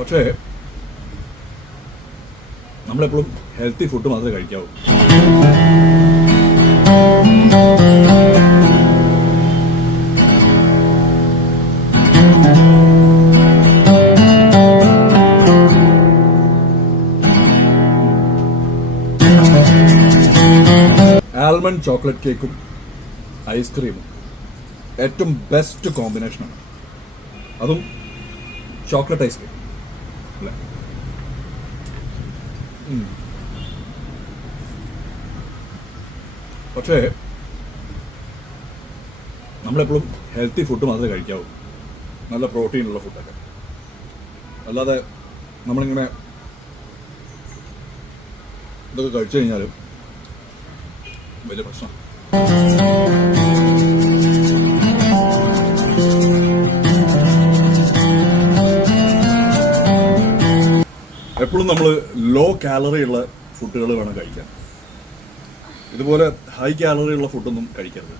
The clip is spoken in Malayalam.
പക്ഷേ നമ്മളെപ്പോഴും ഹെൽത്തി ഫുഡ് മാത്രമേ കഴിക്കാവൂ. ആൽമണ്ട് ചോക്ലേറ്റ് കേക്കും ഐസ്ക്രീമും ഏറ്റവും ബെസ്റ്റ് കോമ്പിനേഷനാണ്. അതും ചോക്ലേറ്റ് ഐസ്ക്രീം അല്ലേ? പക്ഷേ നമ്മളെപ്പോഴും ഹെൽത്തി ഫുഡ് മാത്രമേ കഴിക്കാവൂ, നല്ല പ്രോട്ടീനുള്ള ഫുഡൊക്കെ. അല്ലാതെ നമ്മളിങ്ങനെ ഇതൊക്കെ കഴിച്ചു കഴിഞ്ഞാൽ വലിയ പ്രശ്നം. എപ്പോഴും നമ്മൾ ലോ കാലറി ഉള്ള ഫുഡുകൾ വേണം കഴിക്കാൻ. ഇതുപോലെ ഹൈ കാലറി ഉള്ള ഫുഡൊന്നും കഴിക്കരുത്.